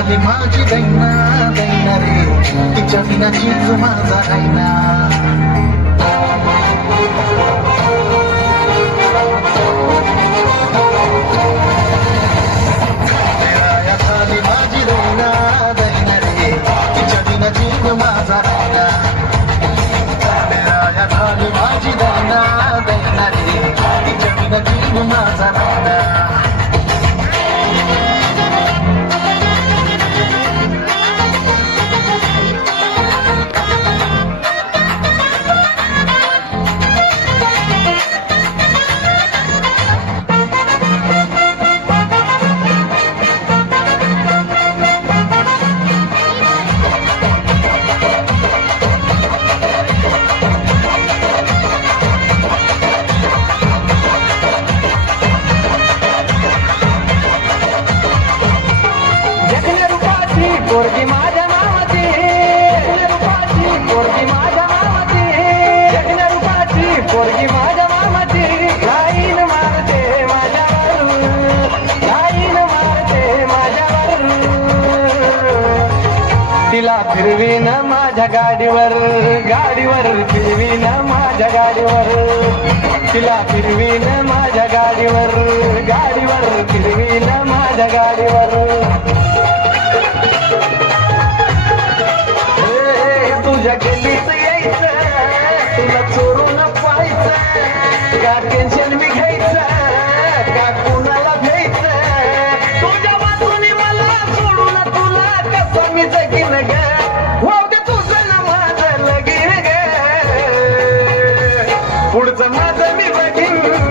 झाली माझी दैना दैना रे, तिच्या विना जीव माझा राहिना. झाली माझी दैना दैना रे, तिच्या विना जीव माझा राहिना. झाली माझी दैना दैना रे, तिच्या विना जीव माझा राहिना. पोरगी माझ्या नावाची, रूपाची पोरगी माझ्या नावाची, जगण्या रूपाची पोरगी माझ्या नावाची. लाईन मारते माझ्यावर, लाईन मारते माझ्यावर. तिला फिरवीन माझ्या गाडीवर, गाडीवर फिरवीन माझ्या गाडीवर. तिला फिरवीन माझ्या गाडीवर, गाडीवर फिरवीन माझ्या गाडीवर. तुझ्या गल्लीत यायचं, तुला चोरून पाहायचं, का टेन्शन मी घ्यायचं, का कुणाला घ्यायचं. तुझ्या बाजूने मला सोडून तुला कसं मी जगीन ग. हो दे तुझं ना माझं लगीन ग, पुढचं माझं मी बघीन.